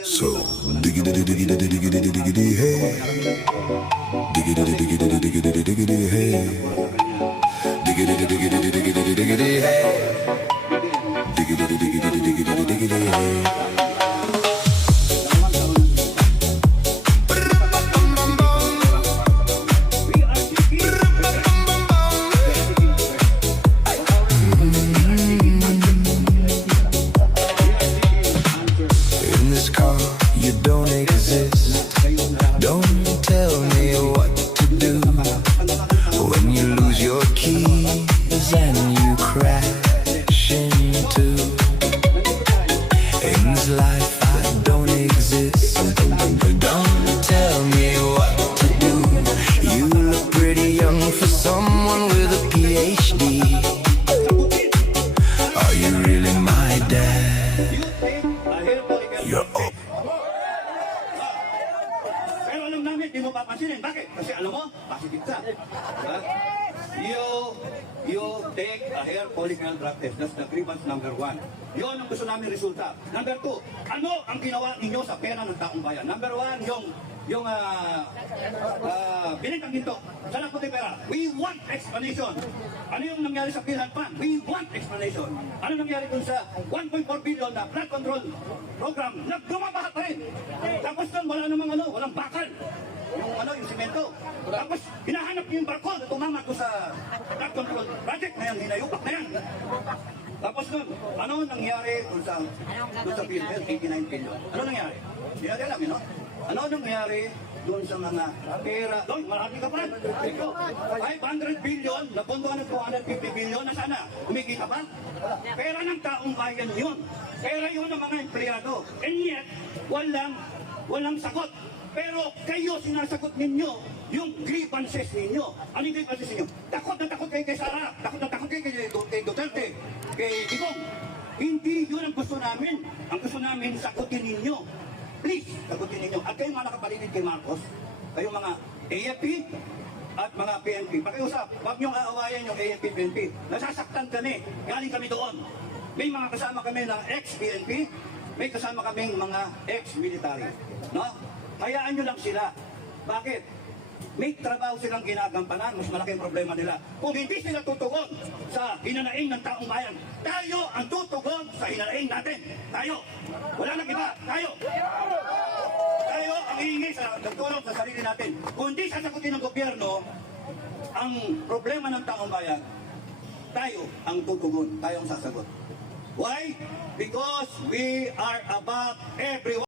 So, diggity diggity diggity diggity hey, diggity diggity diggity diggity hey, diggity diggity diggity diggity hey, diggity diggity diggity diggity hey. In this car, you don't exist. Don't tell me what to do when you lose your keys and you crash into. In this life, I don't exist. Don't tell me what to do. You look pretty young for someone with a PhD. Are you really my dad? You're old. Pero alam namin, di mo papansinin. Bakit? Kasi alam mo, positive ka. Diba? You take a hair follicle drug test. That's the grievance number 1. Yun ang gusto namin resulta. Number 2, ano ang ginawa ninyo sa pera ng taong bayan? Number 1, yung binintang ginto. Saan ang puti pera? We want explanation. Ano yung nangyari sa Philhealth Fund? We want explanation. Ano nangyari dun sa 1.4 billion na flood control program na bumabaha pa rin? Tapos doon wala namang walang bakal. Yung simento. Tapos hinahanap niyo yung barko na tumama ko sa flood control project na yan, hinayupak na yan. Tapos doon, ano nangyari dun sa Philhealth, 89 billion? Ano nangyari? Hindi natin alam, no? Ano nangyari doon sa mga pera? Doon, marami ka pa. Ito, 500 billion, napuntuhan ng 250 billion, na sana? Umikita pa? Pera ng taong bayan yun. Pera yun ng mga empleyado. And yet, walang sagot. Pero kayo sinasagot ninyo yung grievances ninyo. Ano yung grievances ninyo? Takot na takot kayo kay Sara. Takot na takot kayo kay Duterte. Kay Digong. Hindi yun ang gusto namin. Ang gusto namin, sagutin ninyo. Please, sagutin ninyo. At kayong mga nakapaligid kay Marcos, kayong mga AFP at mga PNP. Pakiusap, huwag niyong aawayan yung AFP, PNP. Nasasaktan kami. Galing kami doon. May mga kasama kami ng ex-PNP. May kasama kaming mga ex-military. No? Hayaan nyo lang sila. Bakit? May trabaho silang ginagampanan, mas malaking problema nila. Kung hindi sila tutugon sa hinanaing ng taong bayan, tayo ang tutugon sa hinanaing natin. Tayo. Wala nang iba. Tayo. Tayo ang hihingi sa nagtulong sa sarili natin. Kung hindi sasagutin ng gobyerno ang problema ng taong bayan, tayo ang tutugon. Tayo ang sasagot. Why? Because we are above everyone.